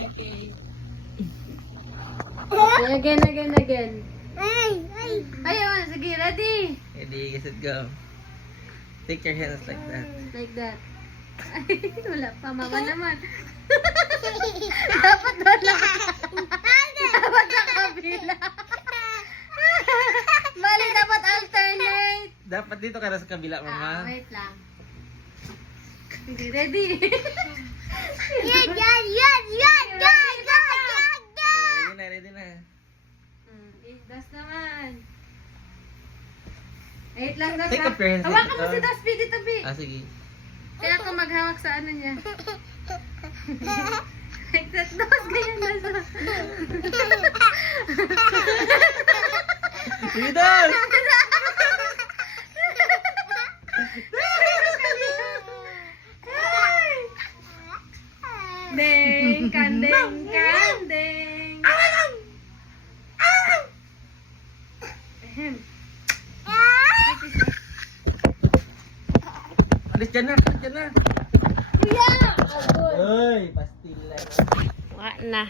Okay. Again. Ayun, sige, ready. Ready, get it, go. Take your hands like that. Like that. Ay, wala pa, mama naman. Dapat doon lang. Dapat sa kabila. Bali, dapat alternate. Dapat dito ka na sa kabila, mama. Wait lang. Sige, ready. Ready na. Das naman. Wait lang, Das. Take off your hands. Hawakan mo si Das, dito, B. Ah, sige. Kaya ako maghawak sa ano niya. Like that, Das. Ganyan, Das. Sige, Dad! Deng, kandeng. Ahem. Alis dyan na, Kuya! Uy, pastila. Wala na.